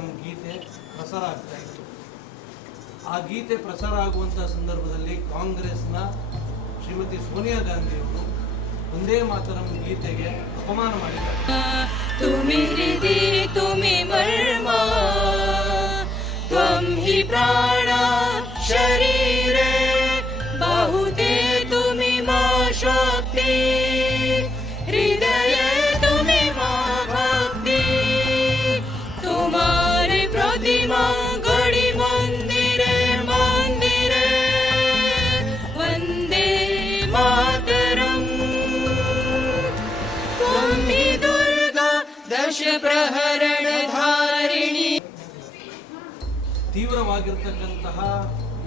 ಮಾತರಂ ಗೀತೆ ಪ್ರಸಾರ ಆಗ್ತಾ ಇತ್ತು. ಆ ಗೀತೆ ಪ್ರಸಾರ ಆಗುವಂಥ ಸಂದರ್ಭದಲ್ಲಿ ಕಾಂಗ್ರೆಸ್ನ ಶ್ರೀಮತಿ ಸೋನಿಯಾ ಗಾಂಧಿ ಅವರು ಒಂದೇ ಮಾತರಂ ಗೀತೆಗೆ ಅಪಮಾನ ಮಾಡಿದ್ದಾರೆ. ತುಮಿ ಹೃದಿ ತುಮಿ ಮರ್ಮ ತ್ವಂ ಹಿ ಪ್ರಾಣ ಶರೀರೆ ಬಾಹುತೆ ತುಮಿ ಮಾ ಶಕ್ತಿ ಹೃದಯ ತುಮಿ ಮಾ ಭಕ್ತಿ ತುಮಾರೆ ಪ್ರತಿಮಾ ಗಡಿ ಮಂದಿರೆ ಮಂದಿರೆ ವಂದೇ ಮಾತರಂ ತ್ವಂ ಹಿ ದುರ್ಗಾ ದಶ ಪ್ರಹರಣ ಧಾರಿಣಿ. ತೀವ್ರವಾಗಿರ್ತಕ್ಕಂತಹ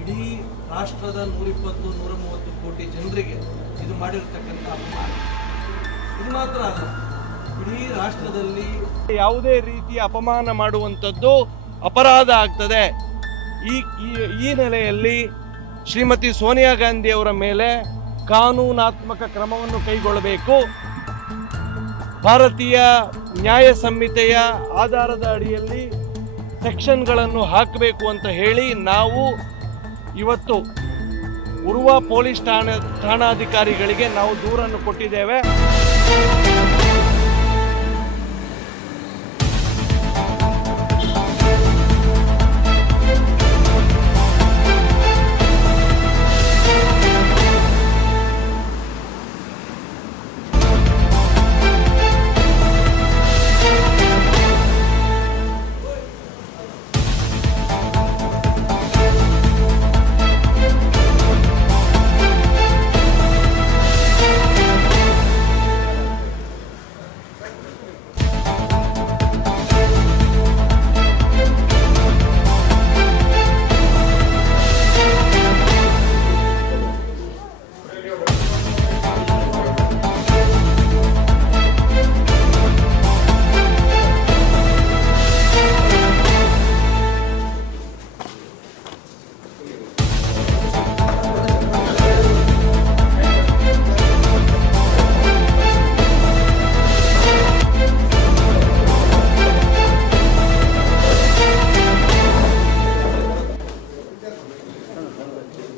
ಇಡೀ ರಾಷ್ಟ್ರದ 120-130 ಕೋಟಿ ಜನರಿಗೆ ಇದು ಮಾಡಿರ್ತಕ್ಕಂಥ ಅಪಮಾನ. ಇದು ಮಾತ್ರ ಅಲ್ಲ, ಇಡೀ ರಾಷ್ಟ್ರದಲ್ಲಿ ಯಾವುದೇ ರೀತಿಯ ಅಪಮಾನ ಮಾಡುವಂಥದ್ದು ಅಪರಾಧ ಆಗ್ತದೆ. ಈ ನೆಲೆಯಲ್ಲಿ ಶ್ರೀಮತಿ ಸೋನಿಯಾ ಗಾಂಧಿ ಅವರ ಮೇಲೆ ಕಾನೂನಾತ್ಮಕ ಕ್ರಮವನ್ನು ಕೈಗೊಳ್ಳಬೇಕು. ಭಾರತೀಯ ನ್ಯಾಯ ಸಂಹಿತೆಯ ಆಧಾರದ ಅಡಿಯಲ್ಲಿ ಸೆಕ್ಷನ್ಗಳನ್ನು ಹಾಕಬೇಕು ಅಂತ ಹೇಳಿ ನಾವು ಇವತ್ತು ಉರ್ವ ಪೊಲೀಸ್ ಠಾಣಾಧಿಕಾರಿಗಳಿಗೆ ನಾವು ದೂರನ್ನು ಕೊಟ್ಟಿದ್ದೇವೆ.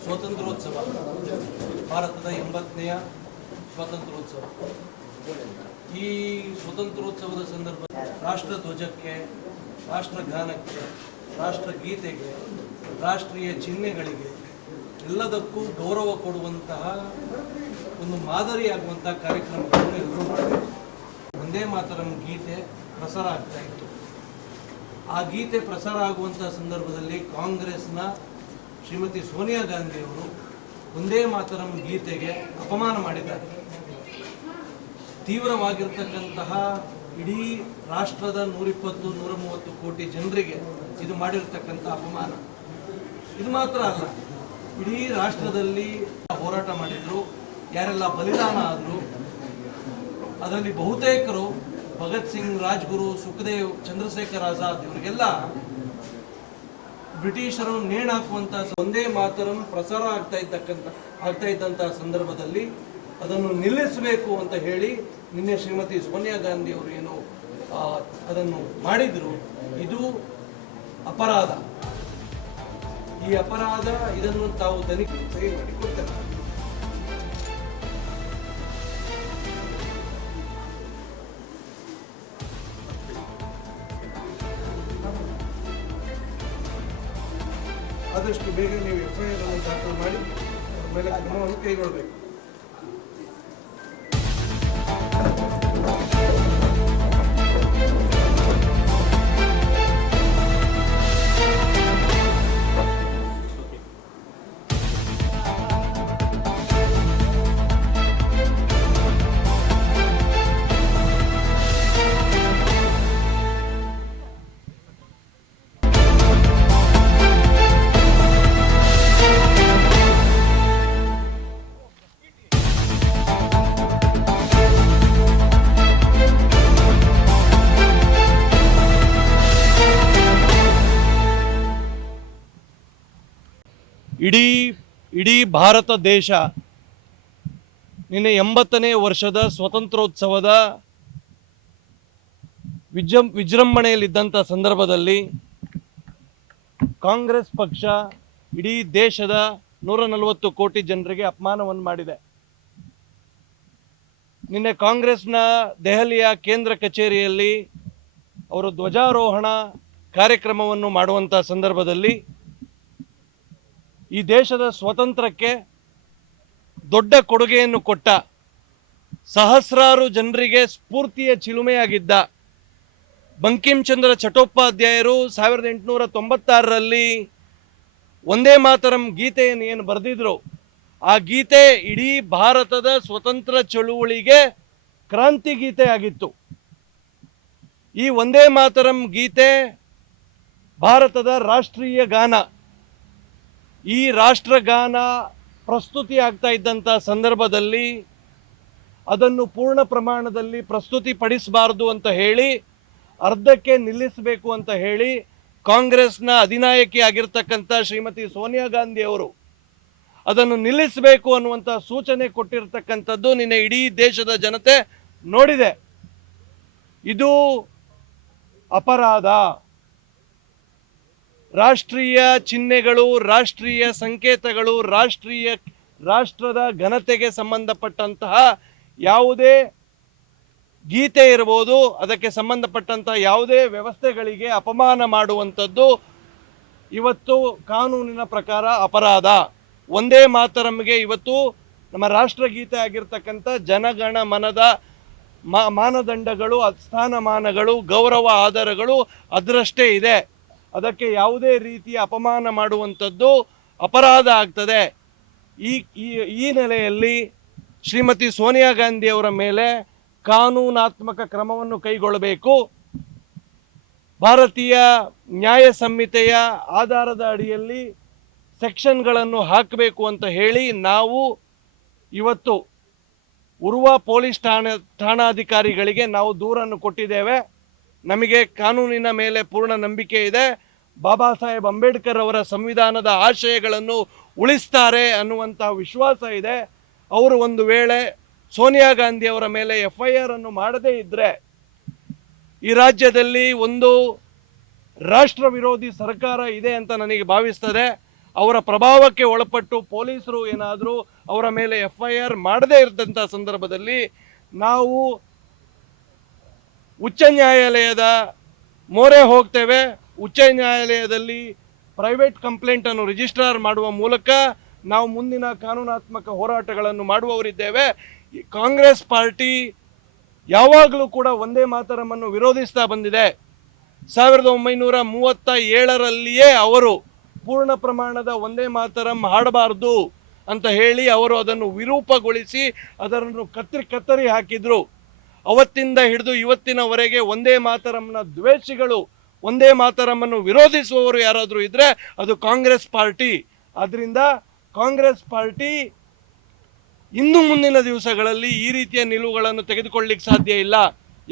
ಸ್ವಾತಂತ್ರ್ಯೋತ್ಸವ, ಭಾರತದ 80ನೇ ಸ್ವಾತಂತ್ರ್ಯೋತ್ಸವ. ಈ ಸ್ವಾತಂತ್ರ್ಯೋತ್ಸವದ ಸಂದರ್ಭದಲ್ಲಿ ರಾಷ್ಟ್ರ ಧ್ವಜಕ್ಕೆ, ರಾಷ್ಟ್ರಗಾನಕ್ಕೆ, ರಾಷ್ಟ್ರಗೀತೆಗೆ, ರಾಷ್ಟ್ರೀಯ ಚಿಹ್ನೆಗಳಿಗೆ ಎಲ್ಲದಕ್ಕೂ ಗೌರವ ಕೊಡುವಂತಹ ಒಂದು ಮಾದರಿಯಾಗುವಂತಹ ಕಾರ್ಯಕ್ರಮಗಳನ್ನು ಎಲ್ಲರೂ ಮಾಡಬೇಕು. ಒಂದೇ ಮಾತರಂ ಗೀತೆ ಪ್ರಸಾರ ಆಗ್ತಾ ಇತ್ತು. ಆ ಗೀತೆ ಪ್ರಸಾರ ಆಗುವಂತಹ ಸಂದರ್ಭದಲ್ಲಿ ಕಾಂಗ್ರೆಸ್ನ ಶ್ರೀಮತಿ ಸೋನಿಯಾ ಗಾಂಧಿ ಅವರು ಒಂದೇ ಮಾತರಂ ಗೀತೆಗೆ ಅಪಮಾನ ಮಾಡಿದ್ದಾರೆ. ತೀವ್ರವಾಗಿರ್ತಕ್ಕಂತಹ ಇಡೀ ರಾಷ್ಟ್ರದ 120-130 ಕೋಟಿ ಜನರಿಗೆ ಇದು ಮಾಡಿರ್ತಕ್ಕಂಥ ಅಪಮಾನ. ಇದು ಮಾತ್ರ ಅಲ್ಲ, ಇಡೀ ರಾಷ್ಟ್ರದಲ್ಲಿ ಹೋರಾಟ ಮಾಡಿದ್ರು, ಯಾರೆಲ್ಲ ಬಲಿದಾನ ಆದರು, ಅದರಲ್ಲಿ ಬಹುತೇಕರು ಭಗತ್ ಸಿಂಗ್, ರಾಜ್ಗುರು, ಸುಖದೇವ್, ಚಂದ್ರಶೇಖರ್ ಆಜಾದ್ ಇವರಿಗೆಲ್ಲ ಬ್ರಿಟಿಷರು ನೇಣು ಹಾಕುವಂತ ಒಂದೇ ಮಾತರಂ ಪ್ರಸಾರ ಆಗ್ತಾ ಇದ್ದಂತಹ ಸಂದರ್ಭದಲ್ಲಿ ಅದನ್ನು ನಿಲ್ಲಿಸಬೇಕು ಅಂತ ಹೇಳಿ ನಿನ್ನೆ ಶ್ರೀಮತಿ ಸೋನಿಯಾ ಗಾಂಧಿ ಅವರು ಏನು ಅದನ್ನು ಮಾಡಿದ್ರು, ಇದು ಅಪರಾಧ. ಈ ಅಪರಾಧ ಇದನ್ನು ತಾವು ತನಿಖೆ ಸರಿ ಮಾಡಿ ಕೊಡ್ತಾರೆ. ಆದಷ್ಟು ಬೇಗ ನೀವು FIR ಅನ್ನು ದಾಖಲು ಮಾಡಿ ಮೇಲೆ ಕ್ರಮವನ್ನು ಕೈಗೊಳ್ಳಬೇಕು. ಇಡೀ ಭಾರತ ದೇಶ ನಿನ್ನೆ 80ನೇ ವರ್ಷದ ಸ್ವಾತಂತ್ರ್ಯೋತ್ಸವದ ವಿಜೃಂಭಣೆಯಲ್ಲಿದ್ದಂಥ ಸಂದರ್ಭದಲ್ಲಿ ಕಾಂಗ್ರೆಸ್ ಪಕ್ಷ ಇಡೀ ದೇಶದ 140 ಕೋಟಿ ಜನರಿಗೆ ಅಪಮಾನವನ್ನು ಮಾಡಿದೆ. ನಿನ್ನೆ ಕಾಂಗ್ರೆಸ್ನ ದೆಹಲಿಯ ಕೇಂದ್ರ ಕಚೇರಿಯಲ್ಲಿ ಅವರು ಧ್ವಜಾರೋಹಣ ಕಾರ್ಯಕ್ರಮವನ್ನು ಮಾಡುವಂಥ ಸಂದರ್ಭದಲ್ಲಿ ಈ ದೇಶದ ಸ್ವಾತಂತ್ರ್ಯಕ್ಕೆ ದೊಡ್ಡ ಕೊಡುಗೆಯನ್ನು ಕೊಟ್ಟ, ಸಹಸ್ರಾರು ಜನರಿಗೆ ಸ್ಫೂರ್ತಿಯ ಚಿಲುಮೆಯಾಗಿದ್ದ ಬಂಕಿಂ ಚಂದ್ರ ಚಟ್ಟೋಪಾಧ್ಯಾಯರು 1896ರಲ್ಲಿ ಒಂದೇ ಮಾತರಂ ಗೀತೆಯನ್ನು ಏನು ಬರೆದಿದ್ರು, ಆ ಗೀತೆ ಇಡೀ ಭಾರತದ ಸ್ವತಂತ್ರ ಚಳುವಳಿಗೆ ಕ್ರಾಂತಿ ಗೀತೆ ಆಗಿತ್ತು. ಈ ಒಂದೇ ಮಾತರಂ ಗೀತೆ ಭಾರತದ ರಾಷ್ಟ್ರೀಯ ಗಾನ. ಈ ರಾಷ್ಟ್ರಗಾನ ಪ್ರಸ್ತುತಿ ಆಗ್ತಾ ಇದ್ದಂಥ ಸಂದರ್ಭದಲ್ಲಿ ಅದನ್ನು ಪೂರ್ಣ ಪ್ರಮಾಣದಲ್ಲಿ ಪ್ರಸ್ತುತಿಪಡಿಸಬಾರದು ಅಂತ ಹೇಳಿ, ಅರ್ಧಕ್ಕೆ ನಿಲ್ಲಿಸಬೇಕು ಅಂತ ಹೇಳಿ ಕಾಂಗ್ರೆಸ್ನ ಅಧಿನಾಯಕಿ ಆಗಿರ್ತಕ್ಕಂಥ ಶ್ರೀಮತಿ ಸೋನಿಯಾ ಗಾಂಧಿ ಅವರು ಅದನ್ನು ನಿಲ್ಲಿಸಬೇಕು ಅನ್ನುವಂಥ ಸೂಚನೆ ಕೊಟ್ಟಿರ್ತಕ್ಕಂಥದ್ದು ನಿನ್ನೆ ಇಡೀ ದೇಶದ ಜನತೆ ನೋಡಿದೆ. ಇದು ಅಪರಾಧ. ರಾಷ್ಟ್ರೀಯ ಚಿಹ್ನೆಗಳು, ರಾಷ್ಟ್ರೀಯ ಸಂಕೇತಗಳು, ರಾಷ್ಟ್ರದ ಘನತೆಗೆ ಸಂಬಂಧಪಟ್ಟಂತಹ ಯಾವುದೇ ಗೀತೆ ಇರ್ಬೋದು, ಅದಕ್ಕೆ ಸಂಬಂಧಪಟ್ಟಂತಹ ಯಾವುದೇ ವ್ಯವಸ್ಥೆಗಳಿಗೆ ಅಪಮಾನ ಮಾಡುವಂಥದ್ದು ಇವತ್ತು ಕಾನೂನಿನ ಪ್ರಕಾರ ಅಪರಾಧ. ಒಂದೇ ಮಾತರಮ್ಗೆ ಇವತ್ತು ನಮ್ಮ ರಾಷ್ಟ್ರಗೀತೆ ಆಗಿರ್ತಕ್ಕಂಥ ಜನಗಣ ಮನದ ಮಾನದಂಡಗಳು, ಸ್ಥಾನಮಾನಗಳು, ಗೌರವ ಆಧಾರಗಳು ಅದರಷ್ಟೇ ಇದೆ. ಅದಕ್ಕೆ ಯಾವುದೇ ರೀತಿಯ ಅಪಮಾನ ಮಾಡುವಂಥದ್ದು ಅಪರಾಧ ಆಗ್ತದೆ. ಈ ನೆಲೆಯಲ್ಲಿ ಶ್ರೀಮತಿ ಸೋನಿಯಾ ಗಾಂಧಿ ಅವರ ಮೇಲೆ ಕಾನೂನಾತ್ಮಕ ಕ್ರಮವನ್ನು ಕೈಗೊಳ್ಳಬೇಕು. ಭಾರತೀಯ ನ್ಯಾಯ ಸಂಹಿತೆಯ ಆಧಾರದ ಅಡಿಯಲ್ಲಿ ಸೆಕ್ಷನ್ಗಳನ್ನು ಹಾಕಬೇಕು ಅಂತ ಹೇಳಿ ನಾವು ಇವತ್ತು ಉರ್ವ ಪೊಲೀಸ್ ಠಾಣಾಧಿಕಾರಿಗಳಿಗೆ ನಾವು ದೂರನ್ನು ಕೊಟ್ಟಿದ್ದೇವೆ. ನಮಗೆ ಕಾನೂನಿನ ಮೇಲೆ ಪೂರ್ಣ ನಂಬಿಕೆ ಇದೆ. ಬಾಬಾ ಸಾಹೇಬ್ ಅಂಬೇಡ್ಕರ್ ಅವರ ಸಂವಿಧಾನದ ಆಶಯಗಳನ್ನು ಉಳಿಸ್ತಾರೆ ಅನ್ನುವಂಥ ವಿಶ್ವಾಸ ಇದೆ. ಅವರು ಒಂದು ವೇಳೆ ಸೋನಿಯಾ ಗಾಂಧಿ ಅವರ ಮೇಲೆ FIR ಅನ್ನು ಮಾಡದೇ ಇದ್ದರೆ ಈ ರಾಜ್ಯದಲ್ಲಿ ಒಂದು ರಾಷ್ಟ್ರ ವಿರೋಧಿ ಸರ್ಕಾರ ಇದೆ ಅಂತ ನನಗೆ ಭಾವಿಸ್ತದೆ. ಅವರ ಪ್ರಭಾವಕ್ಕೆ ಒಳಪಟ್ಟು ಪೊಲೀಸರು ಏನಾದರೂ ಅವರ ಮೇಲೆ FIR ಮಾಡದೇ ಇರದಂಥ ಸಂದರ್ಭದಲ್ಲಿ ನಾವು ಉಚ್ಚ ನ್ಯಾಯಾಲಯದ ಮೊರೆ ಹೋಗ್ತೇವೆ. ಉಚ್ಚ ನ್ಯಾಯಾಲಯದಲ್ಲಿ ಪ್ರೈವೇಟ್ ಕಂಪ್ಲೇಂಟನ್ನು ರಿಜಿಸ್ಟರ್ ಮಾಡುವ ಮೂಲಕ ನಾವು ಮುಂದಿನ ಕಾನೂನಾತ್ಮಕ ಹೋರಾಟಗಳನ್ನು ಮಾಡುವವರಿದ್ದೇವೆ. ಕಾಂಗ್ರೆಸ್ ಪಾರ್ಟಿ ಯಾವಾಗಲೂ ಕೂಡ ಒಂದೇ ಮಾತರಮನ್ನು ವಿರೋಧಿಸ್ತಾ ಬಂದಿದೆ. 1937ರಲ್ಲಿಯೇ ಅವರು ಪೂರ್ಣ ಪ್ರಮಾಣದ ಒಂದೇ ಮಾತರಂ ಹಾಡಬಾರ್ದು ಅಂತ ಹೇಳಿ ಅವರು ಅದನ್ನು ವಿರೂಪಗೊಳಿಸಿ ಅದನ್ನು ಕತ್ತರಿ ಹಾಕಿದ್ರು. ಅವತ್ತಿಂದ ಹಿಡಿದು ಇವತ್ತಿನವರೆಗೆ ಒಂದೇ ಮಾತರಂನ ದ್ವೇಷಿಗಳು, ಒಂದೇ ಮಾತರಮನ್ನು ವಿರೋಧಿಸುವವರು ಯಾರಾದರೂ ಇದ್ದರೆ ಅದು ಕಾಂಗ್ರೆಸ್ ಪಾರ್ಟಿ. ಆದ್ದರಿಂದ ಕಾಂಗ್ರೆಸ್ ಪಾರ್ಟಿ ಇನ್ನು ಮುಂದಿನ ದಿವಸಗಳಲ್ಲಿ ಈ ರೀತಿಯ ನಿಲುವುಗಳನ್ನು ತೆಗೆದುಕೊಳ್ಳಲಿಕ್ಕೆ ಸಾಧ್ಯ ಇಲ್ಲ.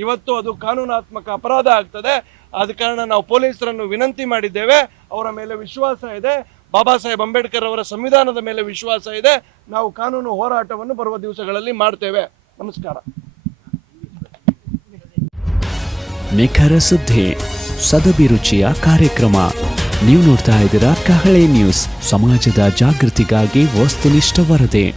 ಇವತ್ತು ಅದು ಕಾನೂನಾತ್ಮಕ ಅಪರಾಧ ಆಗ್ತದೆ. ಆದ ಕಾರಣ ನಾವು ಪೊಲೀಸರನ್ನು ವಿನಂತಿ ಮಾಡಿದ್ದೇವೆ. ಅವರ ಮೇಲೆ ವಿಶ್ವಾಸ ಇದೆ. ಬಾಬಾ ಸಾಹೇಬ್ ಅಂಬೇಡ್ಕರ್ ಅವರ ಸಂವಿಧಾನದ ಮೇಲೆ ವಿಶ್ವಾಸ ಇದೆ. ನಾವು ಕಾನೂನು ಹೋರಾಟವನ್ನು ಬರುವ ದಿವಸಗಳಲ್ಲಿ ಮಾಡ್ತೇವೆ. ನಮಸ್ಕಾರ. ನಿಖರ ಸುದ್ದಿ, ಸದಭಿರುಚಿಯ ಕಾರ್ಯಕ್ರಮ. ನೀವು ನೋಡ್ತಾ ಇದ್ದೀರಾ ಕಹಳೆ ನ್ಯೂಸ್, ಸಮಾಜದ ಜಾಗೃತಿಗಾಗಿ ವಸ್ತುನಿಷ್ಠ ವರದಿ.